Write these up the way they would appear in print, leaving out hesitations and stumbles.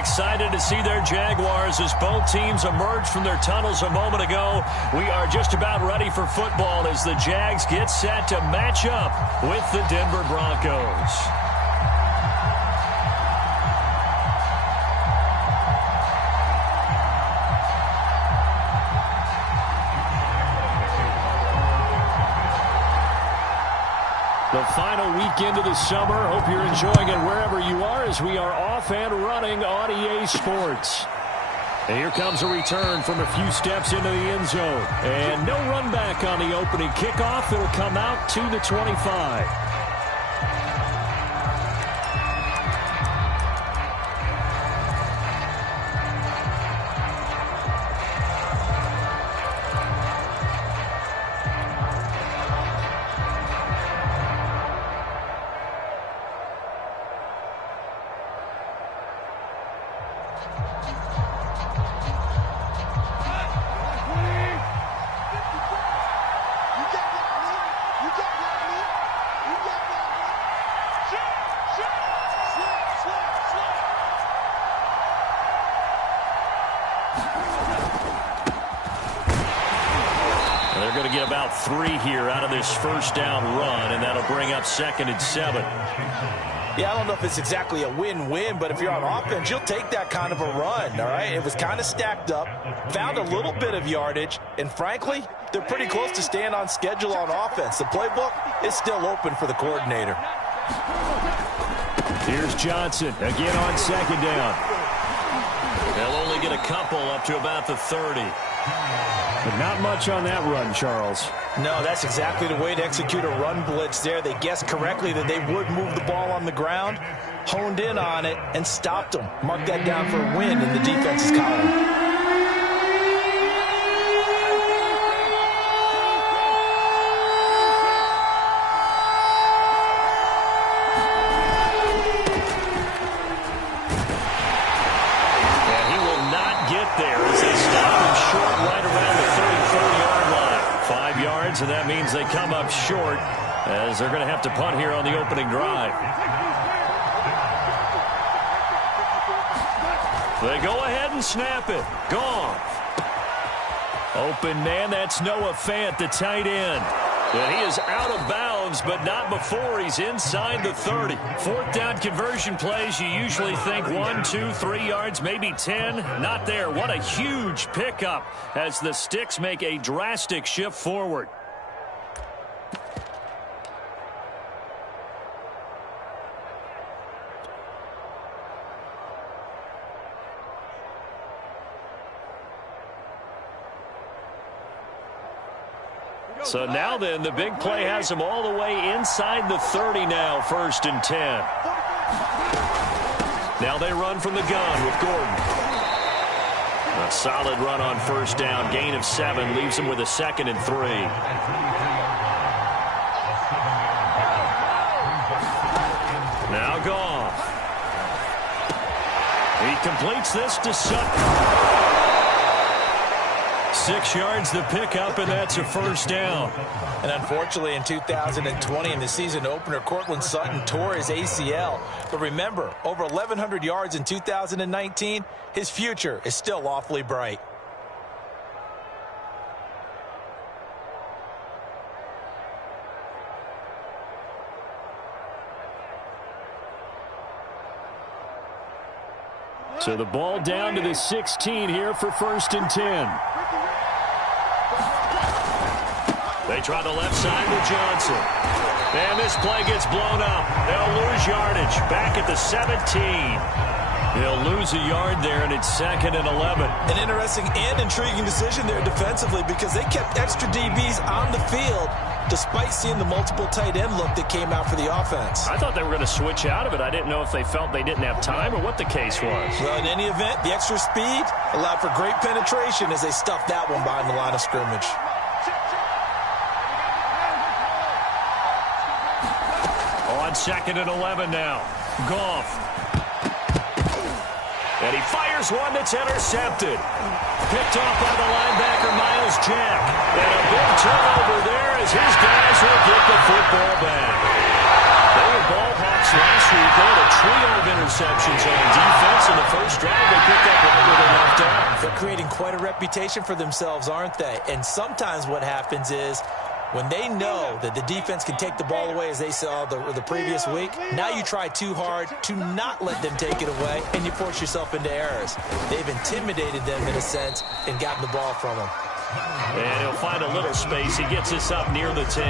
excited to see their Jaguars as both teams emerge from their tunnels a moment ago. We are just about ready for football as the Jags get set to match up with the Denver Broncos. The final weekend of the summer. Hope you're enjoying it wherever you are as we are off and running on EA Sports. And here comes a return from a few steps into the end zone. And no run back on the opening kickoff. It'll come out to the 25. They're going to get about 3 here out of this first down run, and that'll bring up 2nd and 7. Yeah, I don't know if it's exactly a win-win, but if you're on offense, you'll take that kind of a run, all right? It was kind of stacked up, found a little bit of yardage, and frankly, they're pretty close to staying on schedule on offense. The playbook is still open for the coordinator. Here's Johnson again on 2nd down. They'll only get a couple up to about the 30. But not much on that run, Charles. No, that's exactly the way to execute a run blitz there. They guessed correctly that they would move the ball on the ground, honed in on it, and stopped them. Mark that down for a win in the defense's column. And that means they come up short as they're going to have to punt here on the opening drive. They go ahead and snap it. Goff. Open man, that's Noah Fant, the tight end. And he is out of bounds, but not before he's inside the 30. 4th down conversion plays, you usually think 1, 2, 3 yards, maybe 10. Not there. What a huge pickup as the Sticks make a drastic shift forward. So now then, the big play has them all the way inside the 30 now, 1st and 10. Now they run from the gun with Gordon. A solid run on 1st down, gain of 7, leaves them with a 2nd and 3. Now Goff. He completes this to Sutton. 6 yards the pickup, and that's a 1st down. And unfortunately, in 2020, in the season opener, Cortland Sutton tore his ACL. But remember, over 1,100 yards in 2019, his future is still awfully bright. So the ball down to the 16 here for 1st and 10. They try the left side with Johnson. And this play gets blown up. They'll lose yardage. Back at the 17. They'll lose a yard there, and it's 2nd and 11. An interesting and intriguing decision there defensively because they kept extra DBs on the field despite seeing the multiple tight end look that came out for the offense. I thought they were going to switch out of it. I didn't know if they felt they didn't have time or what the case was. Well, in any event, the extra speed allowed for great penetration as they stuffed that one behind the line of scrimmage. On 2nd and 11 now. Goff. And he fires one that's intercepted. Picked off by the linebacker, Miles Jack. And a big turnover there as his guys will get the football back. They were ball hawks Giants last week, they had a trio of interceptions on defense. In the first drive, they picked up right where they left off. They're creating quite a reputation for themselves, aren't they? And sometimes what happens is when they know that the defense can take the ball away, as they saw the previous week, now you try too hard to not let them take it away, and you force yourself into errors. They've intimidated them, in a sense, and gotten the ball from them. And he'll find a little space. He gets this up near the 10.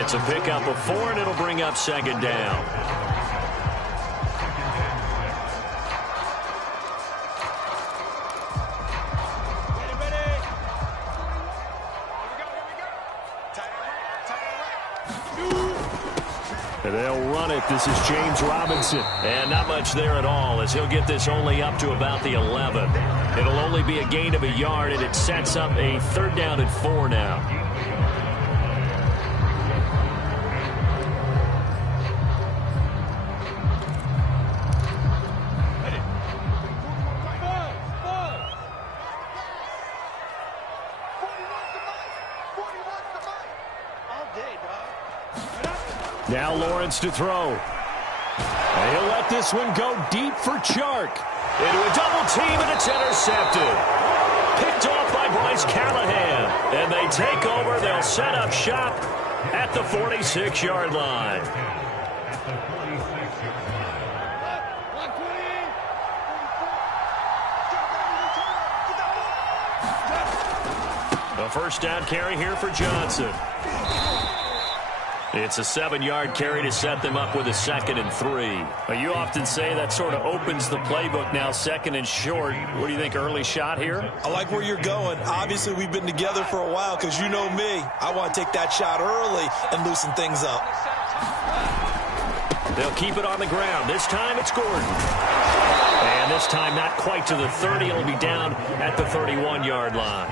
It's a pickup of 4, and it'll bring up second down. They'll run it. This is James Robinson. And not much there at all, as he'll get this only up to about the 11. It'll only be a gain of a yard, and it sets up a 3rd down and 4 now. Now Lawrence to throw. And he'll let this one go deep for Chark. Into a double team, and it's intercepted. Picked off by Bryce Callahan. And they take over. They'll set up shop at the 46-yard line. A first down carry here for Johnson. It's a 7-yard carry to set them up with a 2nd and 3. Well, you often say that sort of opens the playbook now, 2nd and short. What do you think, early shot here? I like where you're going. Obviously, we've been together for a while because you know me. I want to take that shot early and loosen things up. They'll keep it on the ground. This time it's Gordon. And this time not quite to the 30. It'll be down at the 31-yard line.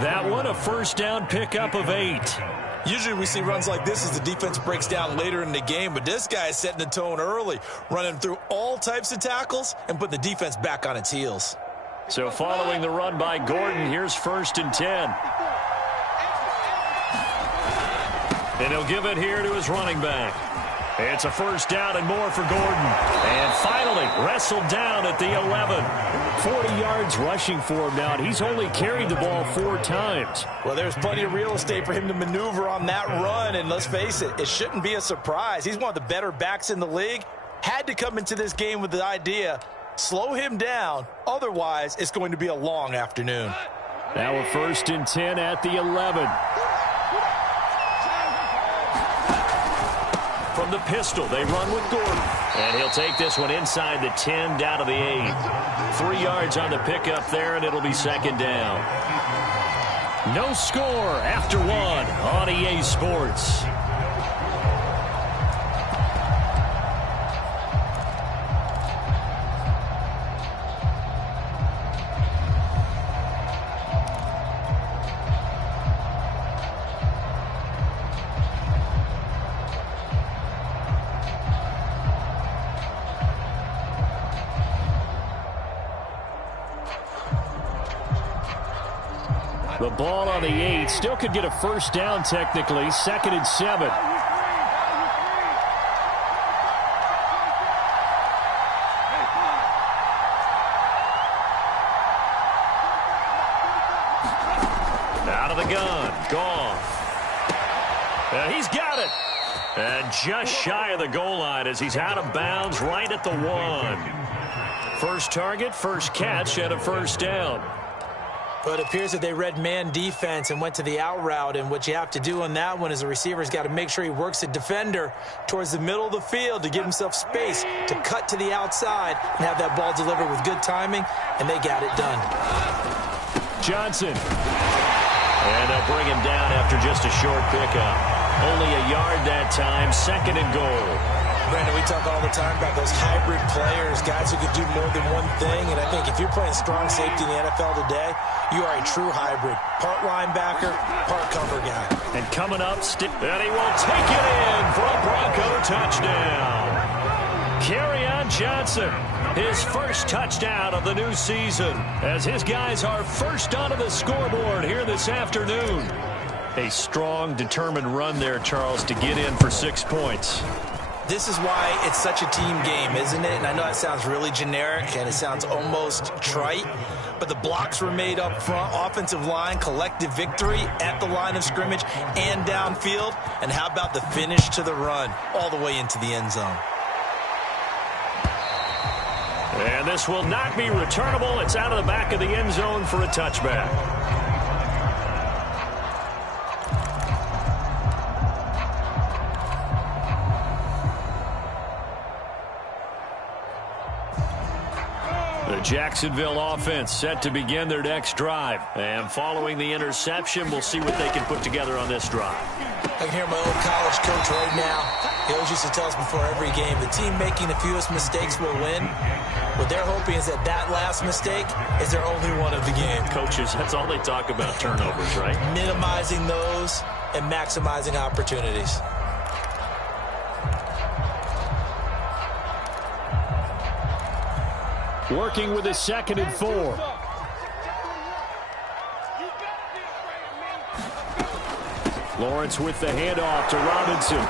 That one a first down pickup of 8. Usually we see runs like this as the defense breaks down later in the game, but this guy is setting the tone early, running through all types of tackles and putting the defense back on its heels. So following the run by Gordon, here's 1st and 10. And he'll give it here to his running back. It's a first down and more for Gordon. And finally wrestled down at the 11. 40 yards rushing for him now, and he's only carried the ball 4 times. Well, there's plenty of real estate for him to maneuver on that run, and let's face it, it shouldn't be a surprise. He's one of the better backs in the league. Had to come into this game with the idea, slow him down, otherwise it's going to be a long afternoon. Now a 1st and 10 at the 11. From the pistol, they run with Gordon. And he'll take this one inside the 10, down to the 8. 3 yards on the pickup there, and it'll be 2nd down. No score after 1 on EA Sports. The ball on the 8. Still could get a first down technically. 2nd and 7. Out of the gun. Goff. And he's got it. And just shy of the goal line as he's out of bounds right at the 1. First target, first catch, and a first down. But it appears that they read man defense and went to the out route, and what you have to do on that one is the receiver's got to make sure he works the defender towards the middle of the field to give himself space to cut to the outside and have that ball delivered with good timing, and they got it done. Johnson. And they'll bring him down after just a short pickup. Only a yard that time, 2nd and goal. Brandon, we talk all the time about those hybrid players, guys who can do more than one thing, and I think if you're playing strong safety in the NFL today, you are a true hybrid. Part linebacker, part cover guy. And coming up, and he will take it in for a Bronco touchdown. Kerryon Johnson, his first touchdown of the new season, as his guys are first onto the scoreboard here this afternoon. A strong, determined run there, Charles, to get in for 6 points. This is why it's such a team game, isn't it? And I know that sounds really generic and it sounds almost trite, but the blocks were made up front, offensive line, collective victory at the line of scrimmage and downfield. And how about the finish to the run all the way into the end zone? And this will not be returnable. It's out of the back of the end zone for a touchback. The Jacksonville offense set to begin their next drive. And following the interception, we'll see what they can put together on this drive. I can hear my old college coach right now. He always used to tell us before every game, the team making the fewest mistakes will win. What they're hoping is that that last mistake is their only one of the game. Coaches, that's all they talk about, turnovers, right? Minimizing those and maximizing opportunities. Working with a 2nd and 4. Lawrence with the handoff to Robinson.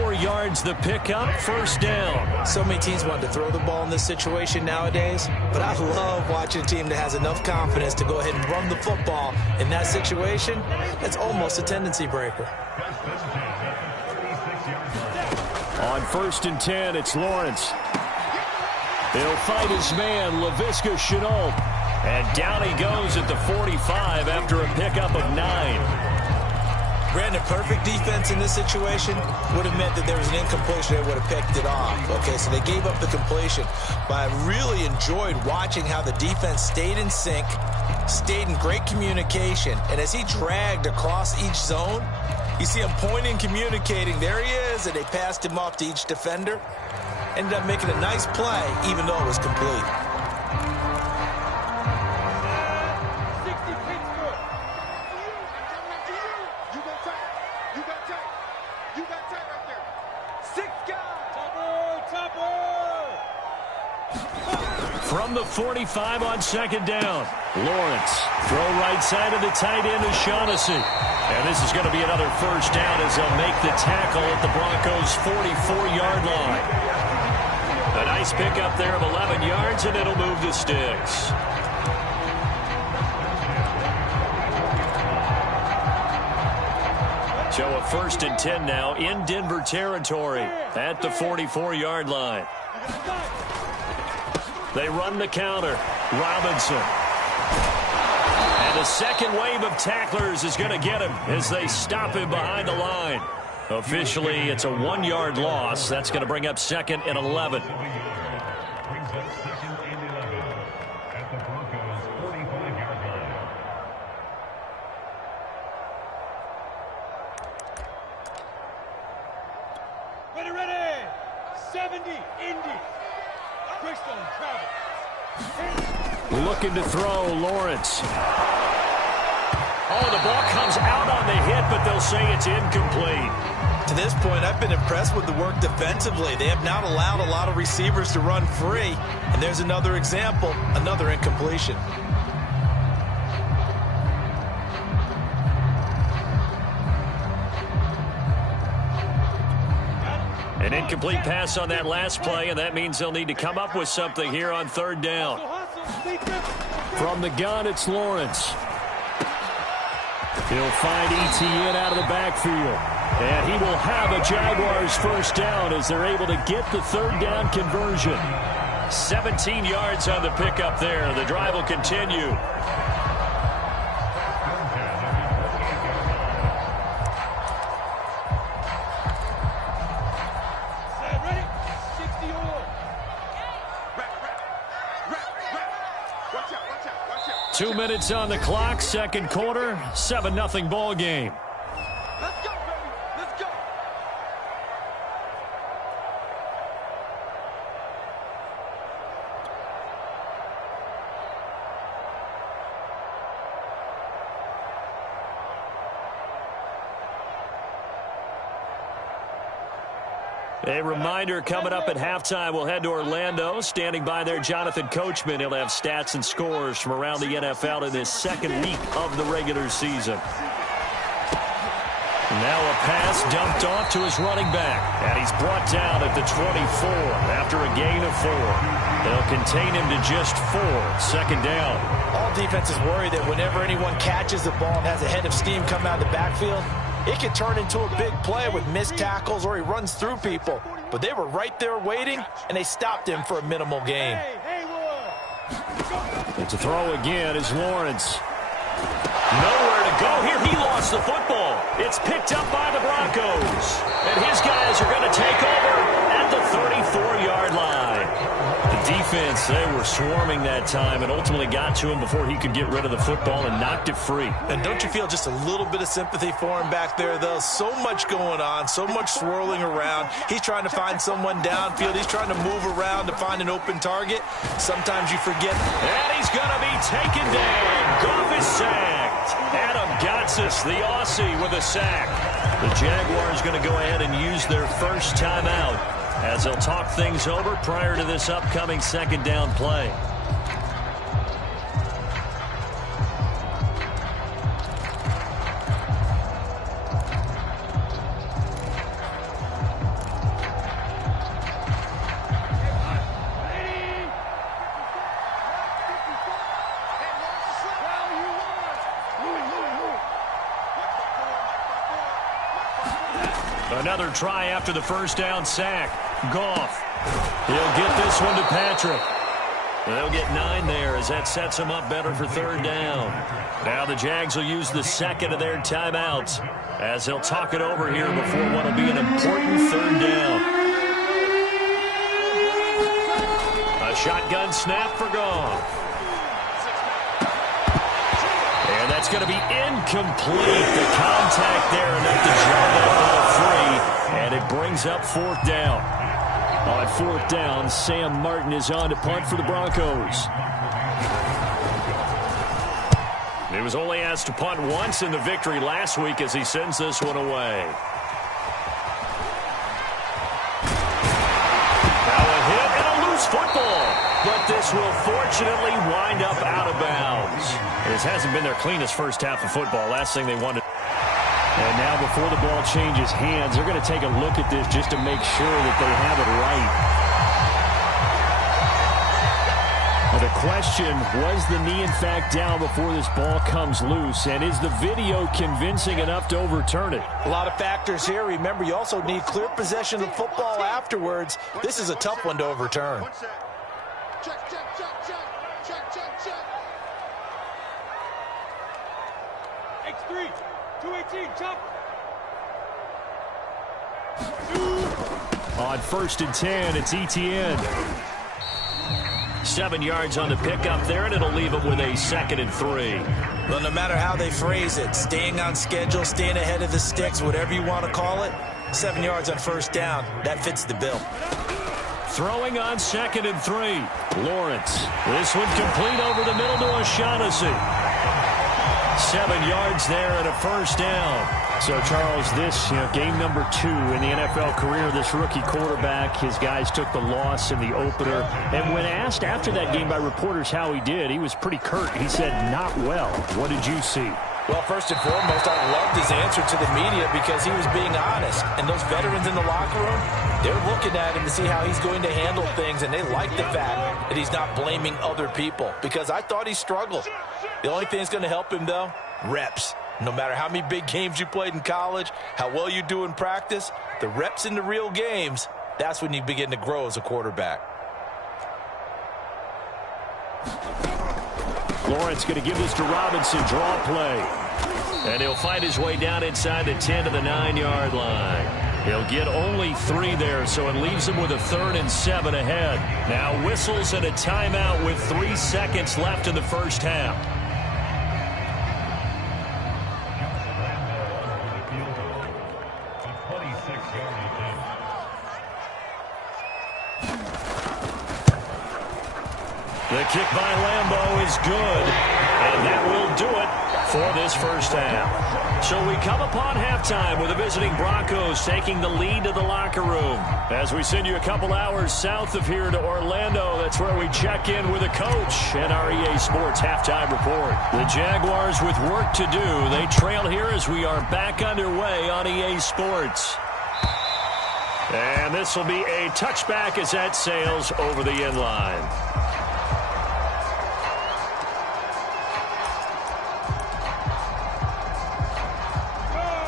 4 yards the pickup, first down. So many teams want to throw the ball in this situation nowadays, but I love watching a team that has enough confidence to go ahead and run the football in that situation. That's almost a tendency breaker. On 1st and 10, it's Lawrence. He'll fight his man, Laviska Shenault. And down he goes at the 45 after a pickup of 9. Brandon, perfect defense in this situation would have meant that there was an incompletion. They would have picked it off. Okay, so they gave up the completion. But I really enjoyed watching how the defense stayed in sync, stayed in great communication. And as he dragged across each zone, you see him pointing, communicating. There he is, and they passed him off to each defender. Ended up making a nice play, even though it was complete. From the 45 on 2nd down. Lawrence, throw right side of the tight end to Shaughnessy. And this is going to be another first down as they'll make the tackle at the Broncos' 44-yard line. A nice pickup there of 11 yards, and it'll move the sticks. So a 1st and 10 now in Denver territory at the 44-yard line. They run the counter. Robinson. And a second wave of tacklers is going to get him as they stop him behind the line. Officially, it's a 1-yard loss. That's going to bring up 2nd and 11. Ready. 70, Indy. Greystone travel. Looking to throw, Lawrence. Oh, the ball comes out on the hit, but they'll say it's incomplete. To this point, I've been impressed with the work defensively. They have not allowed a lot of receivers to run free. And there's another example, another incompletion. An incomplete pass on that last play, and that means they'll need to come up with something here on 3rd down. From the gun, it's Lawrence. He'll find Etienne out of the backfield. And he will have a Jaguars first down as they're able to get the 3rd down conversion. 17 yards on the pickup there. The drive will continue. Ready? 60 on. 2 minutes on the clock, 2nd quarter, 7-0 ball game. Let's go, baby. Let's go. A reminder, coming up at halftime, we'll head to Orlando. Standing by there, Jonathan Coachman. He'll have stats and scores from around the NFL in this 2nd week of the regular season. Now a pass dumped off to his running back. And he's brought down at the 24 after a gain of 4. They'll contain him to just 4. Second down. All defenses worry that whenever anyone catches the ball and has a head of steam coming out of the backfield, it can turn into a big play with missed tackles or he runs through people. But they were right there waiting, and they stopped him for a minimal gain. It's a throw again as Lawrence. Nowhere to go here. He lost the football. It's picked up by the Broncos. And his guys are going to take over at the 34-yard line. The defense, they were swarming that time and ultimately got to him before he could get rid of the football and knocked it free. And don't you feel just a little bit of sympathy for him back there, though? So much going on, so much swirling around. He's trying to find someone downfield. He's trying to move around to find an open target. Sometimes you forget. And he's going to be taken down. Goff is sacked. Adam Gotsis, the Aussie, with a sack. The Jaguars going to go ahead and use their first timeout as they'll talk things over prior to this upcoming second down play. Another try after the first down sack. Goff. He'll get this one to Patrick. They'll get 9 there as that sets him up better for third down. Now the Jags will use the second of their timeouts as they'll talk it over here before what will be an important third down. A shotgun snap for Goff. And that's going to be incomplete. The contact there enough to draw that ball free. And it brings up fourth down. On fourth down, Sam Martin is on to punt for the Broncos. He was only asked to punt once in the victory last week as he sends this one away. Now a hit and a loose football. But this will fortunately wind up out of bounds. This hasn't been their cleanest first half of football. Last thing they wanted. And now before the ball changes hands, they're going to take a look at this just to make sure that they have it right. Now the question, was the knee in fact down before this ball comes loose? And is the video convincing enough to overturn it? A lot of factors here. Remember, you also need clear possession of football afterwards. This is a tough one to overturn. Check, check, check, check. Check, check, check. X3, 218, chop. On 1st and 10, it's Etienne. 7 yards on the pickup there, and it'll leave them with a 2nd and 3. Well, no matter how they phrase it, staying on schedule, staying ahead of the sticks, whatever you want to call it, 7 yards on first down, that fits the bill. Throwing on 2nd and 3. Lawrence. This one complete over the middle to O'Shaughnessy. 7 yards there and a first down. So, Charles, this, game number 2 in the NFL career of this rookie quarterback. His guys took the loss in the opener. And when asked after that game by reporters how he did, he was pretty curt. He said, not well. What did you see? Well, first and foremost, I loved his answer to the media because he was being honest. And those veterans in the locker room, they're looking at him to see how he's going to handle things. And they like the fact that he's not blaming other people because I thought he struggled. The only thing that's going to help him, though, reps. No matter how many big games you played in college, how well you do in practice, the reps in the real games, that's when you begin to grow as a quarterback. Lawrence going to give this to Robinson. Draw play. And he'll fight his way down inside the 10 to the 9-yard line. He'll get only 3 there, so it leaves him with a 3rd and 7 ahead. Now whistles and a timeout with 3 seconds left in the first half. The kick by Lambeau is good, and that will do it for this first half. So we come upon halftime with the visiting Broncos taking the lead to the locker room. As we send you a couple hours south of here to Orlando, that's where we check in with a coach and our EA Sports halftime report. The Jaguars with work to do. They trail here as we are back underway on EA Sports. And this will be a touchback as that sails over the end line.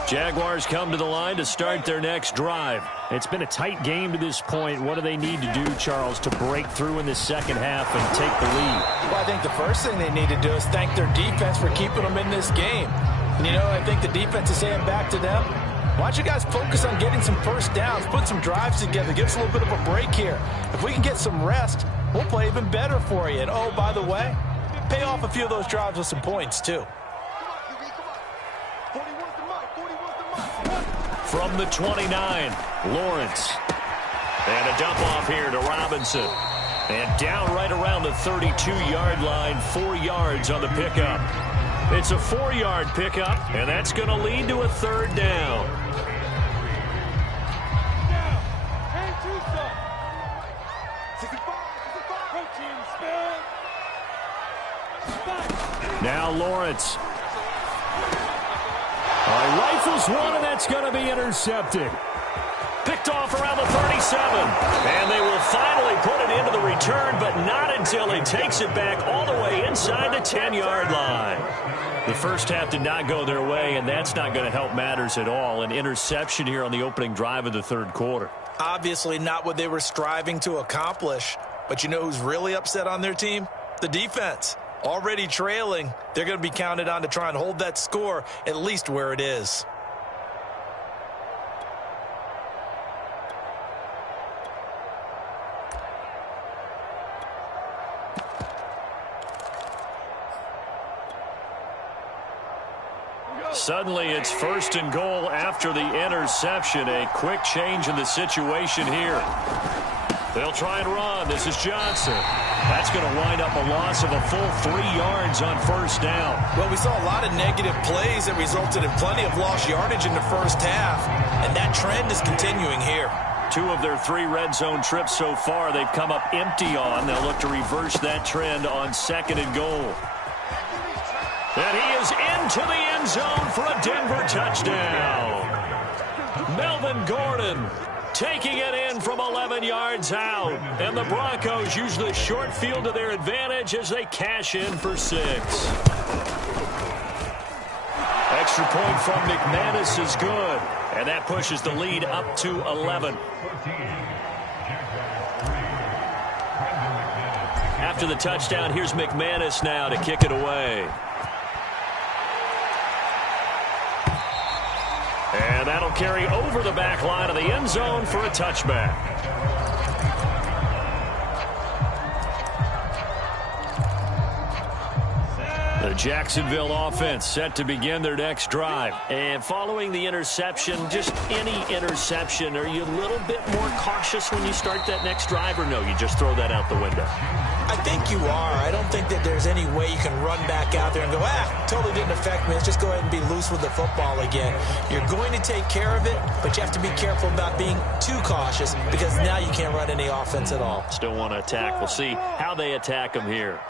Jaguars come to the line to start their next drive. It's been a tight game to this point. What do they need to do, Charles, to break through in the second half and take the lead? Well, I think the first thing they need to do is thank their defense for keeping them in this game. And, you know, I think the defense is saying back to them, why don't you guys focus on getting some first downs, put some drives together, give us a little bit of a break here. If we can get some rest, we'll play even better for you. And, oh, by the way, pay off a few of those drives with some points, too. From the 29, Lawrence. And a dump off here to Robinson. And down right around the 32-yard line, 4 yards on the pickup. It's a 4-yard pickup, and that's going to lead to a third down. Now Lawrence. Rifles one, and that's going to be intercepted. Picked off around the 37. And they will finally put it into the return, but not until he takes it back all the way inside the 10-yard line. The first half did not go their way, and that's not going to help matters at all. An interception here on the opening drive of the third quarter. Obviously not what they were striving to accomplish. But you know who's really upset on their team? The defense. Already trailing, they're going to be counted on to try and hold that score at least where it is. Suddenly it's first and goal after the interception. A quick change in the situation here. They'll try and run. This is Johnson. That's going to wind up a loss of a full 3 yards on first down. Well, we saw a lot of negative plays that resulted in plenty of lost yardage in the first half, and that trend is continuing here. 2 of their 3 red zone trips so far they've come up empty on. They'll look to reverse that trend on second and goal. And he is into the end zone for a Denver touchdown. Melvin Gordon taking it in from 11 yards out. And the Broncos use the short field to their advantage as they cash in for 6. Extra point from McManus is good. And that pushes the lead up to 11. After the touchdown, here's McManus now to kick it away. And that'll carry over the back line of the end zone for a touchback. The Jacksonville offense set to begin their next drive. And following the interception, just any interception, are you a little bit more cautious when you start that next drive, or no, you just throw that out the window? I think you are. I don't think that there's any way you can run back out there and go, totally didn't affect me. Let's just go ahead and be loose with the football again. You're going to take care of it, but you have to be careful about being too cautious because now you can't run any offense at all. Still want to attack. We'll see how they attack them here.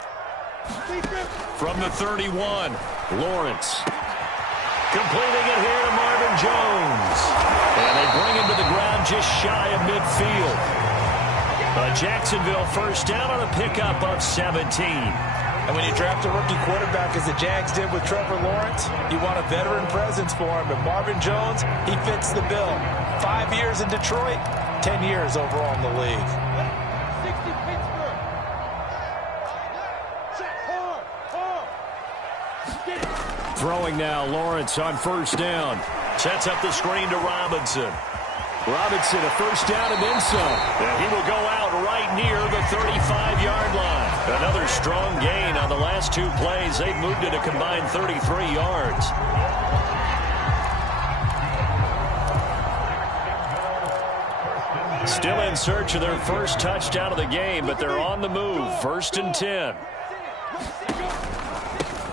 From the 31, Lawrence. Completing it here to Marvin Jones. And they bring him to the ground just shy of midfield. A Jacksonville first down on a pickup of 17. And when you draft a rookie quarterback, as the Jags did with Trevor Lawrence, you want a veteran presence for him. But Marvin Jones, he fits the bill. 5 years in Detroit, 10 years overall in the league. Throwing now, Lawrence on first down. Sets up the screen to Robinson. Robinson, a first down and then some. And he will go out right near the 35-yard line. Another strong gain on the last 2 plays. They've moved it a combined 33 yards. Still in search of their first touchdown of the game, but they're on the move. 1st and 10.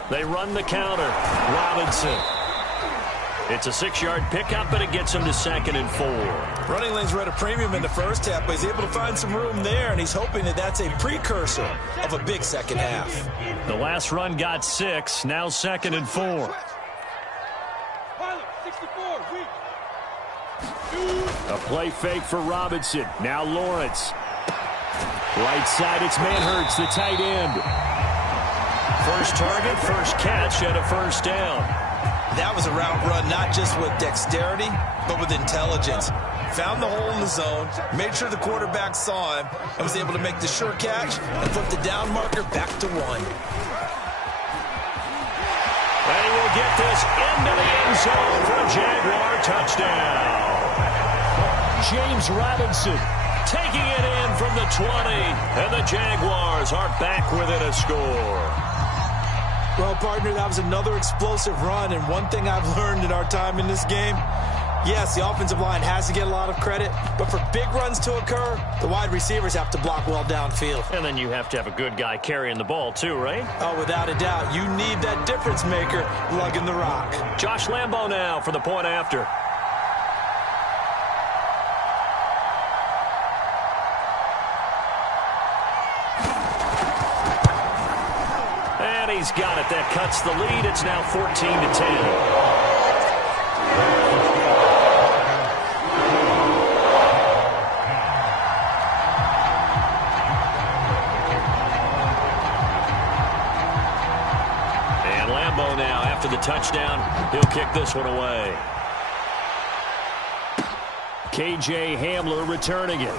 They run the counter. Robinson. It's a 6-yard pickup, but it gets him to 2nd and 4. Running lanes were at a premium in the first half, but he's able to find some room there, and he's hoping that that's a precursor of a big second half. The last run got 6, now 2nd and 4. A play fake for Robinson. Now Lawrence. Right side, it's Manhurts, the tight end. First target, first catch, and a first down. That was a route run not just with dexterity, but with intelligence. Found the hole in the zone, made sure the quarterback saw him, and was able to make the sure catch and flip the down marker back to 1. And he will get this into the end zone for a Jaguar touchdown. James Robinson taking it in from the 20, and the Jaguars are back within a score. Well, partner, that was another explosive run, and one thing I've learned in our time in this game, yes, the offensive line has to get a lot of credit, but for big runs to occur, the wide receivers have to block well downfield. And then you have to have a good guy carrying the ball too, right? Oh, without a doubt. You need that difference maker lugging the rock. Josh Lambo now for the point after. He's got it. That cuts the lead. It's now 14-10. And Lambo now, after the touchdown, he'll kick this one away. KJ Hamler returning it.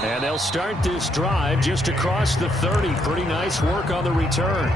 And they'll start this drive just across the 30. Pretty nice work on the return.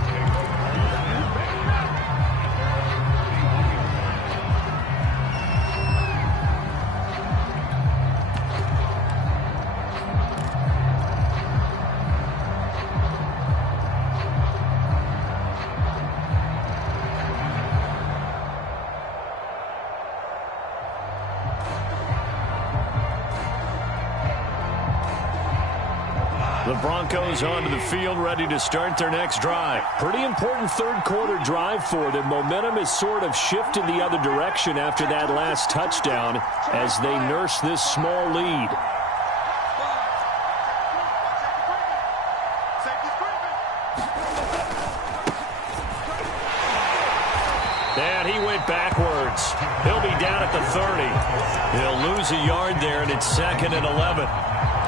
The Broncos onto the field, ready to start their next drive. Pretty important third-quarter drive for them. Momentum has sort of shifted the other direction after that last touchdown as they nurse this small lead. And he went backwards. He'll be down at the 30. He'll lose a yard there, and it's 2nd and 11.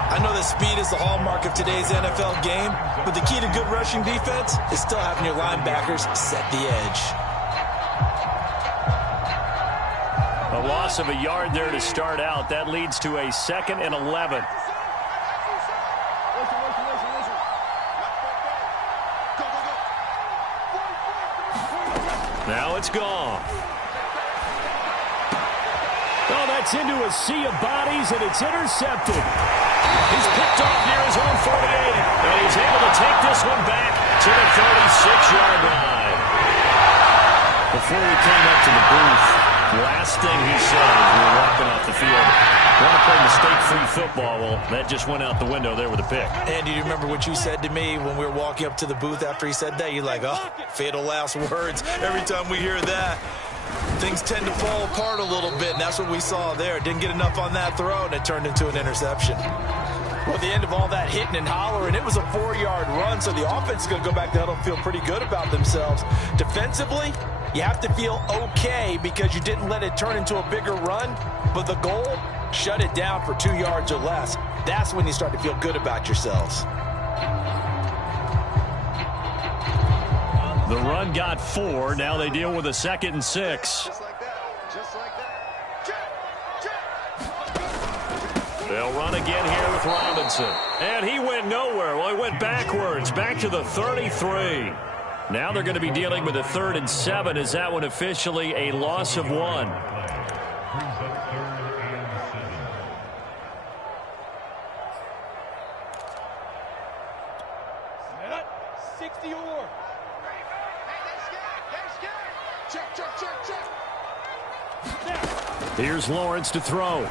I know that speed is the hallmark of today's NFL game, but the key to good rushing defense is still having your linebackers set the edge. A loss of a yard there to start out. That leads to a 2nd and 11. Now it's gone. Oh, that's into a sea of bodies, and it's intercepted. He's picked off near his own 48, and he's able to take this one back to the 36-yard line. Before we came up to the booth, last thing he said as we were walking off the field, want to play mistake-free football. Well, that just went out the window there with a pick. And do you remember what you said to me when we were walking up to the booth after he said that? You're like, oh, fatal last words. Every time we hear that, things tend to fall apart a little bit, and that's what we saw there. Didn't get enough on that throw, and it turned into an interception. Well, at the end of all that hitting and hollering, it was a 4-yard run, so the offense is going to go back to huddle and feel pretty good about themselves. Defensively, you have to feel okay because you didn't let it turn into a bigger run, but the goal, shut it down for 2 yards or less. That's when you start to feel good about yourselves. The run got 4. Now they deal with a 2nd and 6. Just like that. Just like that. Check. They'll run again here with Robinson. And he went nowhere. Well, he went backwards, back to the 33. Now they're going to be dealing with a 3rd and 7. Is that one officially a loss of 1? Here's Lawrence to throw.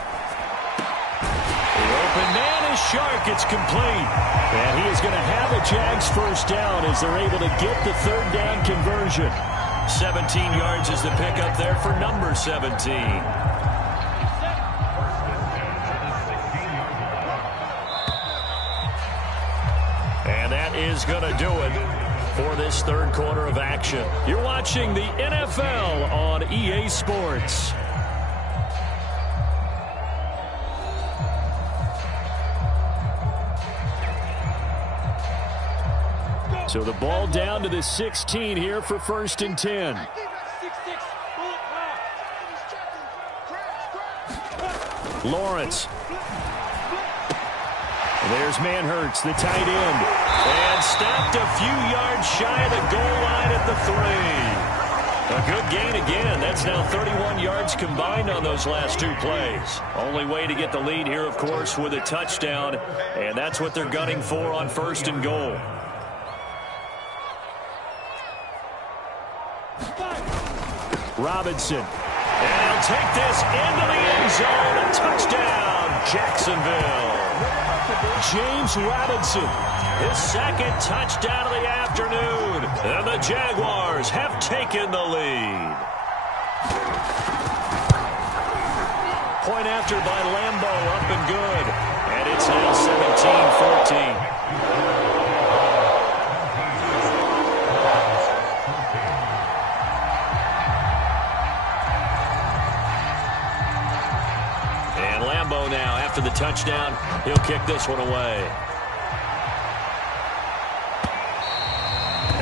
The open man is Shark. It's complete. And he is going to have a Jags first down as they're able to get the third down conversion. 17 yards is the pickup there for number 17. And that is going to do it for this third quarter of action. You're watching the NFL on EA Sports. So the ball down to the 16 here for 1st and 10. Lawrence. There's Manhurts, the tight end. And stopped a few yards shy of the goal line at the 3. A good gain again. That's now 31 yards combined on those last 2 plays. Only way to get the lead here, of course, with a touchdown. And that's what they're gunning for on 1st and goal. Robinson. And he'll take this into the end zone. A touchdown, Jacksonville. James Robinson, his 2nd touchdown of the afternoon. And the Jaguars have taken the lead. Point after by Lambo, up and good. And it's now 17-14. Now, after the touchdown, he'll kick this one away.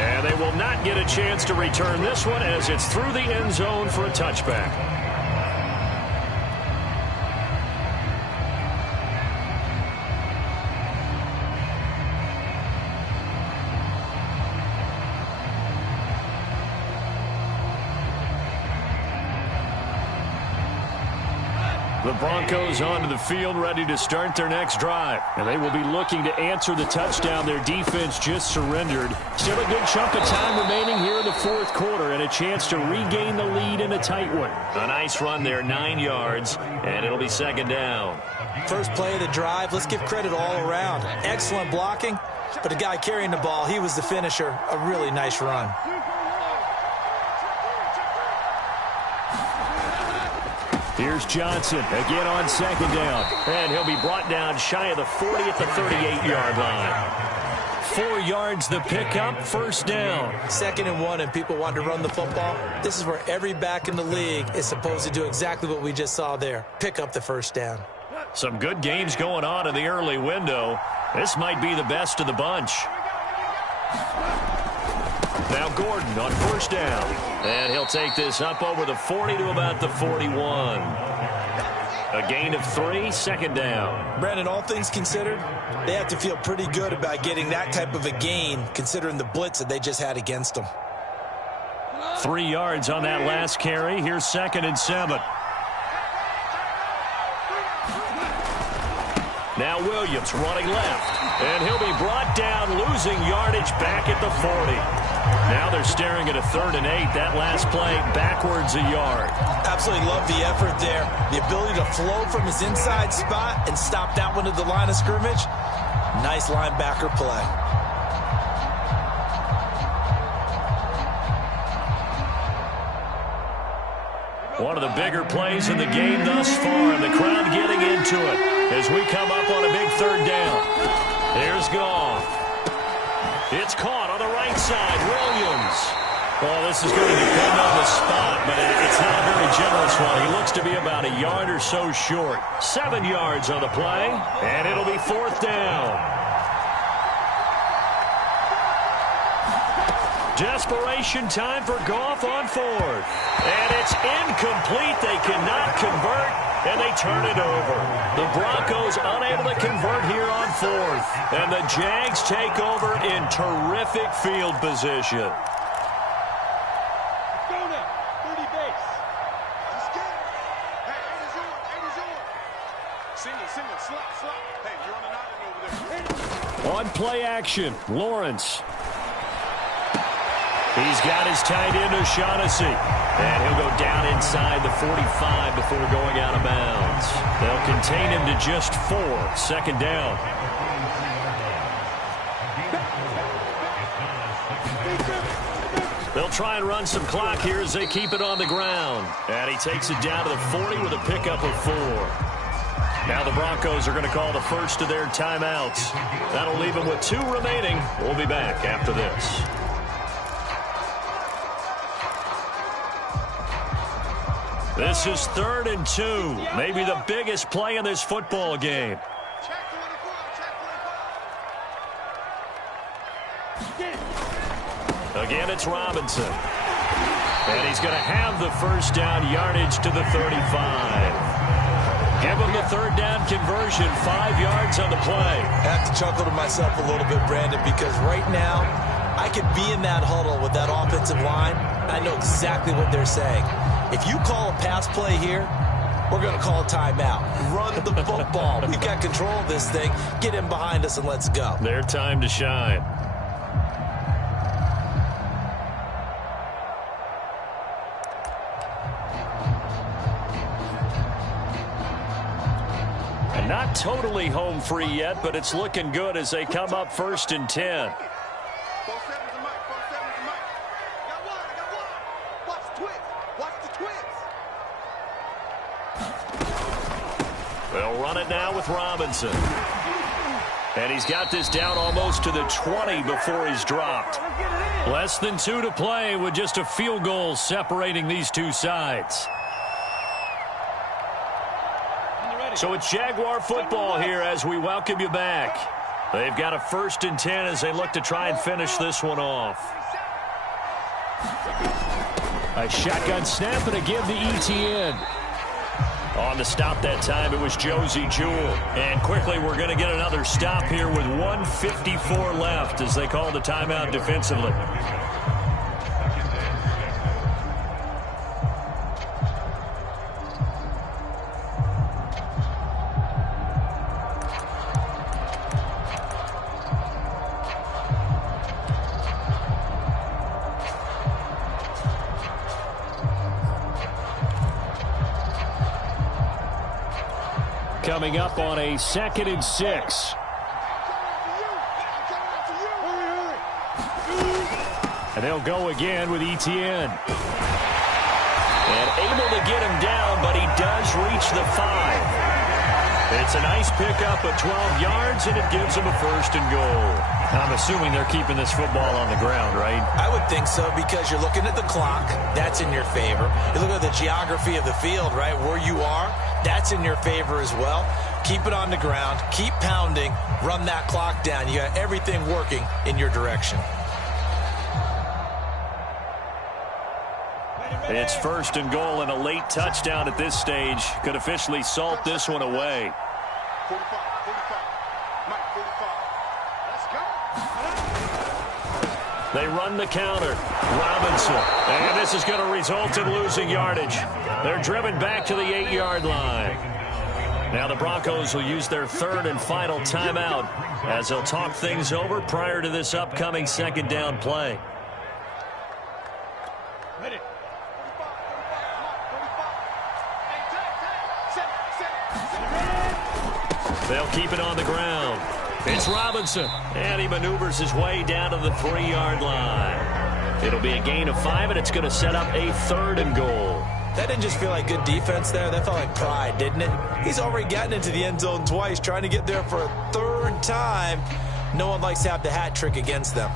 And they will not get a chance to return this one as it's through the end zone for a touchback. The Broncos onto the field, ready to start their next drive. And they will be looking to answer the touchdown their defense just surrendered. Still a good chunk of time remaining here in the 4th quarter and a chance to regain the lead in a tight one. A nice run there, 9 yards, and it'll be 2nd down. First play of the drive, let's give credit all around. Excellent blocking, but the guy carrying the ball, he was the finisher. A really nice run. Here's Johnson again on 2nd down. And he'll be brought down shy of the 40 at the 38-yard line. 4 yards the pickup, 1st down. 2nd and 1, and people want to run the football. This is where every back in the league is supposed to do exactly what we just saw there. Pick up the 1st down. Some good games going on in the early window. This might be the best of the bunch. Now Gordon on 1st down. And he'll take this up over the 40 to about the 41. A gain of 3, 2nd down. Brandon, all things considered, they have to feel pretty good about getting that type of a gain, considering the blitz that they just had against them. 3 yards on that last carry. Here's 2nd and 7. Now Williams running left. And he'll be brought down, losing yardage back at the 40. Now they're staring at a 3rd and 8. That last play backwards a yard. Absolutely love the effort there. The ability to flow from his inside spot and stop that one at the line of scrimmage. Nice linebacker play. One of the bigger plays in the game thus far, and the crowd getting into it as we come up on a big 3rd down. Here's Goff. It's caught on the right side. Williams. Well, this is going to depend on the spot, but it's not a very generous one. He looks to be about a yard or so short. 7 yards on the play, and it'll be 4th down. Desperation time for Goff on 4th. And it's incomplete. They cannot convert, and they turn it over. The Broncos unable to convert here on 4th. And the Jags take over in terrific field position. On play action, Lawrence. He's got his tight end, O'Shaughnessy. And he'll go down inside the 45 before going out of bounds. They'll contain him to just 4. 2nd down. They'll try and run some clock here as they keep it on the ground. And he takes it down to the 40 with a pickup of 4. Now the Broncos are going to call the first of their timeouts. That'll leave them with 2 remaining. We'll be back after this. This is 3rd and 2. Maybe the biggest play in this football game. Again, it's Robinson. And he's going to have the first down yardage to the 35. Give him the 3rd down conversion, 5 yards on the play. I have to chuckle to myself a little bit, Brandon, because right now I could be in that huddle with that offensive line. I know exactly what they're saying. If you call a pass play here, we're going to call a timeout. Run the football. We've got control of this thing. Get him behind us and let's go. Their time to shine. And not totally home free yet, but it's looking good as they come up 1st and 10. They'll run it now with Robinson. And he's got this down almost to the 20 before he's dropped. Less than 2 to play with just a field goal separating these two sides. So it's Jaguar football here as we welcome you back. They've got a 1st and 10 as they look to try and finish this one off. A shotgun snap and a give to ETN. On the stop that time, it was Josie Jewell. And quickly, we're going to get another stop here with 1:54 left as they call the timeout defensively. Coming up on a 2nd and 6. And they'll go again with ETN. And able to get him down, but he does reach the 5. It's a nice pickup of 12 yards, and it gives him a 1st and goal. I'm assuming they're keeping this football on the ground, right? I would think so, because you're looking at the clock. That's in your favor. You look at the geography of the field, right? Where you are, that's in your favor as well. Keep it on the ground. Keep pounding. Run that clock down. You got everything working in your direction. It's 1st and goal, and a late touchdown at this stage could officially salt this one away. 45. Mike, 45. Let's go. They run the counter. Robinson. And this is going to result in losing yardage. They're driven back to the 8-yard line. Now the Broncos will use their 3rd and final timeout as they'll talk things over prior to this upcoming 2nd down play. They'll keep it on the ground. It's Robinson, and he maneuvers his way down to the 3-yard line. It'll be a gain of 5, and it's going to set up a 3rd and goal. That didn't just feel like good defense there. That felt like pride, didn't it? He's already gotten into the end zone twice, trying to get there for a 3rd time. No one likes to have the hat trick against them.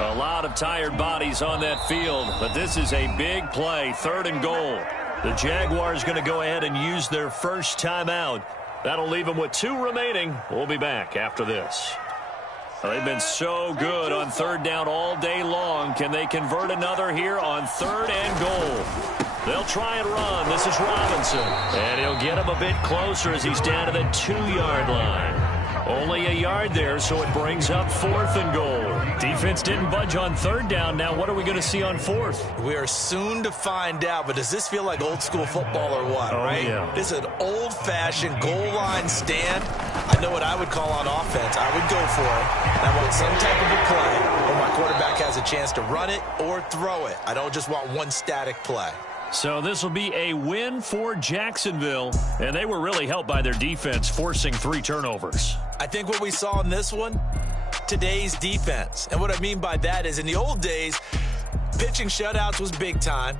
A lot of tired bodies on that field, but this is a big play, 3rd and goal. The Jaguars going to go ahead and use their first timeout. That'll leave them with 2 remaining. We'll be back after this. They've been so good on 3rd down all day long. Can they convert another here on 3rd and goal? They'll try and run. This is Robinson. And he'll get him a bit closer as he's down to the 2-yard line. Only a yard there, so it brings up 4th and goal. Defense didn't budge on 3rd down. Now what are we going to see on 4th? We are soon to find out, but does this feel like old school football or what, right? Yeah. This is an old-fashioned goal line stand. I know what I would call on offense. I would go for it. And I want some type of a play where my quarterback has a chance to run it or throw it. I don't just want one static play. So this will be a win for Jacksonville, and they were really helped by their defense, forcing 3 turnovers. I think what we saw in this one, today's defense. And what I mean by that is in the old days, pitching shutouts was big time.